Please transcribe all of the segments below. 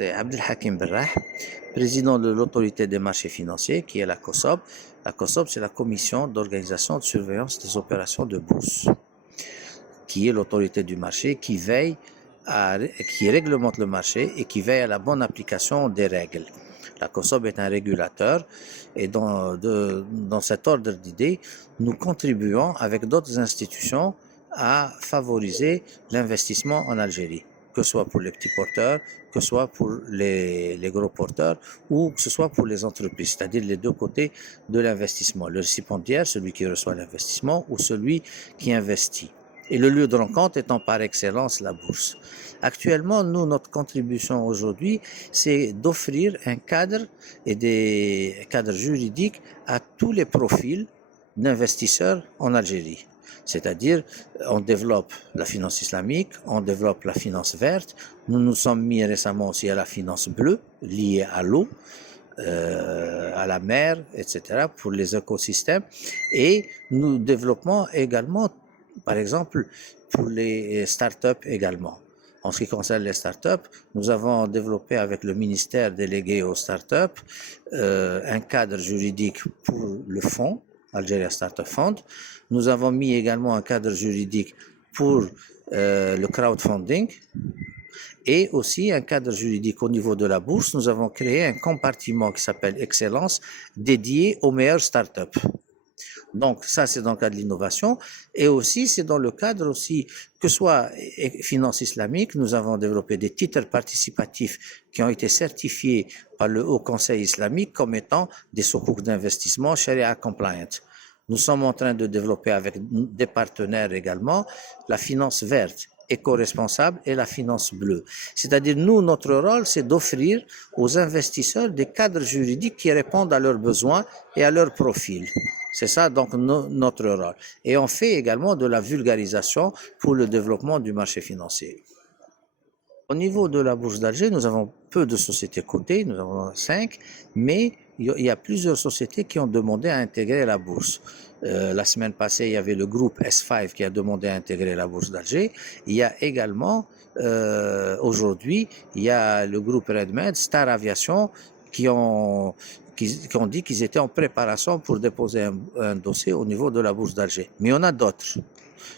C'est Abdelhakim Berrah, président de l'autorité des marchés financiers, qui est la COSOB. La COSOB, c'est la Commission d'organisation de surveillance des opérations de bourse, qui est l'autorité du marché qui réglemente le marché et qui veille à la bonne application des règles. La COSOB est un régulateur et dans cet ordre d'idées, nous contribuons avec d'autres institutions à favoriser l'investissement en Algérie, que ce soit pour les petits porteurs, que ce soit pour les gros porteurs ou que ce soit pour les entreprises, c'est-à-dire les deux côtés de l'investissement, le récipiendaire, celui qui reçoit l'investissement ou celui qui investit. Et le lieu de rencontre étant par excellence la bourse. Actuellement, nous, notre contribution aujourd'hui, c'est d'offrir un cadre et des cadres juridiques à tous les profils d'investisseurs en Algérie. C'est-à-dire, on développe la finance islamique, on développe la finance verte. Nous nous sommes mis récemment aussi à la finance bleue, liée à l'eau, à la mer, etc., pour les écosystèmes. Et nous développons également, par exemple, pour les startups également. En ce qui concerne les startups, nous avons développé avec le ministère délégué aux startups un cadre juridique pour le fonds, Algeria Startup Fund. Nous avons mis également un cadre juridique pour le crowdfunding et aussi un cadre juridique au niveau de la bourse. Nous avons créé un compartiment qui s'appelle Excellence dédié aux meilleures startups. Donc ça, c'est dans le cadre de l'innovation et aussi c'est dans le cadre aussi que soit finance islamique, nous avons développé des titres participatifs qui ont été certifiés par le Haut Conseil islamique comme étant des sukuk d'investissement Sharia compliant. Nous sommes en train de développer avec des partenaires également la finance verte, éco-responsable et la finance bleue. C'est-à-dire, nous, notre rôle, c'est d'offrir aux investisseurs des cadres juridiques qui répondent à leurs besoins et à leur profil. C'est ça donc notre rôle. Et on fait également de la vulgarisation pour le développement du marché financier. Au niveau de la bourse d'Alger, nous avons peu de sociétés cotées, nous avons 5, mais il y a plusieurs sociétés qui ont demandé à intégrer la bourse. La semaine passée, il y avait le groupe S5 qui a demandé à intégrer la bourse d'Alger. Il y a également, aujourd'hui, il y a le groupe RedMed, Star Aviation, qui ont dit qu'ils étaient en préparation pour déposer un dossier au niveau de la bourse d'Alger. Mais il y en a d'autres.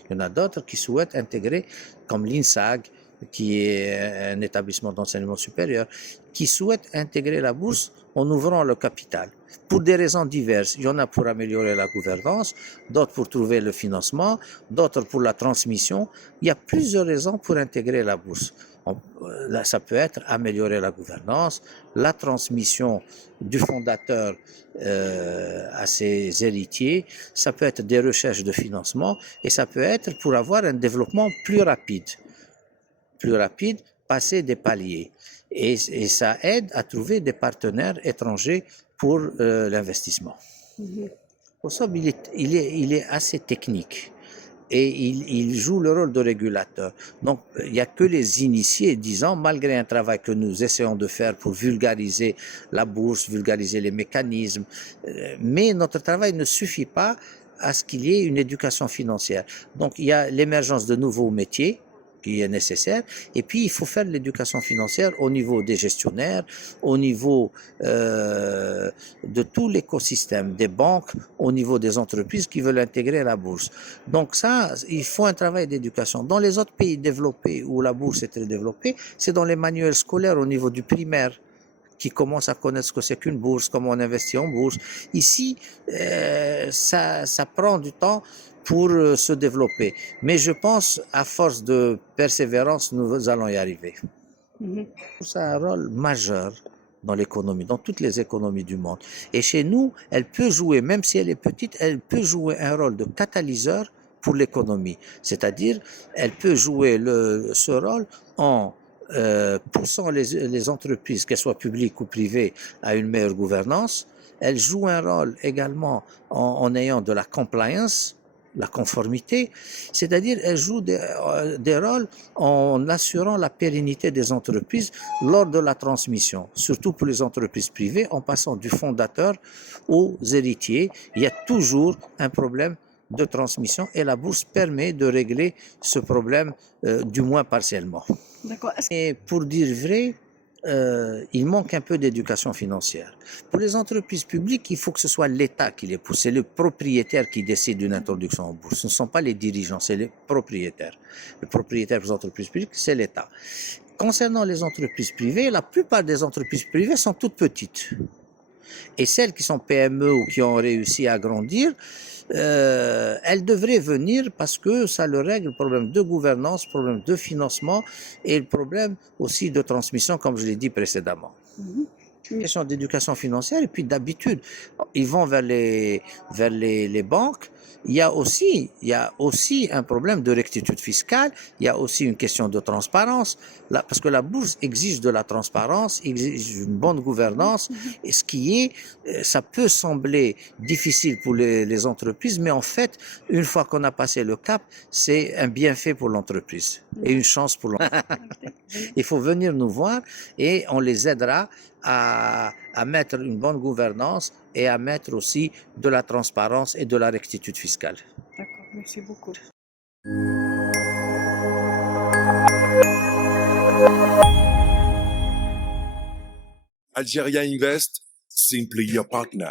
Il y en a d'autres qui souhaitent intégrer, comme l'INSAG, qui est un établissement d'enseignement supérieur, qui souhaitent intégrer la bourse en ouvrant le capital. Pour des raisons diverses. Il y en a pour améliorer la gouvernance, d'autres pour trouver le financement, d'autres pour la transmission. Il y a plusieurs raisons pour intégrer la bourse. Là, ça peut être améliorer la gouvernance, la transmission du fondateur à ses héritiers, ça peut être des recherches de financement et ça peut être pour avoir un développement plus rapide, passer des paliers. Et ça aide à trouver des partenaires étrangers pour l'investissement. COSOB, il est assez technique et il joue le rôle de régulateur. Donc, il n'y a que les initiés, disons, malgré un travail que nous essayons de faire pour vulgariser la bourse, vulgariser les mécanismes, mais notre travail ne suffit pas à ce qu'il y ait une éducation financière. Donc, il y a l'émergence de nouveaux métiers qui est nécessaire. Et puis, il faut faire de l'éducation financière au niveau des gestionnaires, au niveau de tout l'écosystème, des banques, au niveau des entreprises qui veulent intégrer la bourse. Donc ça, il faut un travail d'éducation. Dans les autres pays développés où la bourse est très développée, c'est dans les manuels scolaires au niveau du primaire qui commencent à connaître ce que c'est qu'une bourse, comment on investit en bourse. Ici, ça prend du temps pour se développer. Mais je pense, à force de persévérance, nous allons y arriver. Ça a un rôle majeur dans l'économie, dans toutes les économies du monde. Et chez nous, elle peut jouer, même si elle est petite, elle peut jouer un rôle de catalyseur pour l'économie. C'est-à-dire, elle peut jouer ce rôle en poussant les entreprises, qu'elles soient publiques ou privées, à une meilleure gouvernance. Elle joue un rôle également en ayant de la compliance, la conformité, c'est-à-dire elle joue des rôles en assurant la pérennité des entreprises lors de la transmission, surtout pour les entreprises privées, en passant du fondateur aux héritiers. Il y a toujours un problème de transmission et la bourse permet de régler ce problème du moins partiellement. D'accord. Et pour dire vrai, il manque un peu d'éducation financière. Pour les entreprises publiques, il faut que ce soit l'État qui les pousse. C'est le propriétaire qui décide d'une introduction en bourse. Ce ne sont pas les dirigeants, c'est les propriétaires. Le propriétaire des entreprises publiques, c'est l'État. Concernant les entreprises privées, la plupart des entreprises privées sont toutes petites. Et celles qui sont PME ou qui ont réussi à grandir, elles devraient venir parce que ça leur règle le problème de gouvernance, le problème de financement et le problème aussi de transmission, comme je l'ai dit précédemment. Une question d'éducation financière et puis d'habitude. Ils vont vers les banques. Il y a aussi un problème de rectitude fiscale. Il y a aussi une question de transparence. Parce que la bourse exige de la transparence, exige une bonne gouvernance. Et ça peut sembler difficile pour les entreprises, mais en fait, une fois qu'on a passé le cap, c'est un bienfait pour l'entreprise et une chance pour l'entreprise. Il faut venir nous voir et on les aidera à mettre une bonne gouvernance et à mettre aussi de la transparence et de la rectitude fiscale. D'accord, merci beaucoup. Algeria Invest, simply your partner.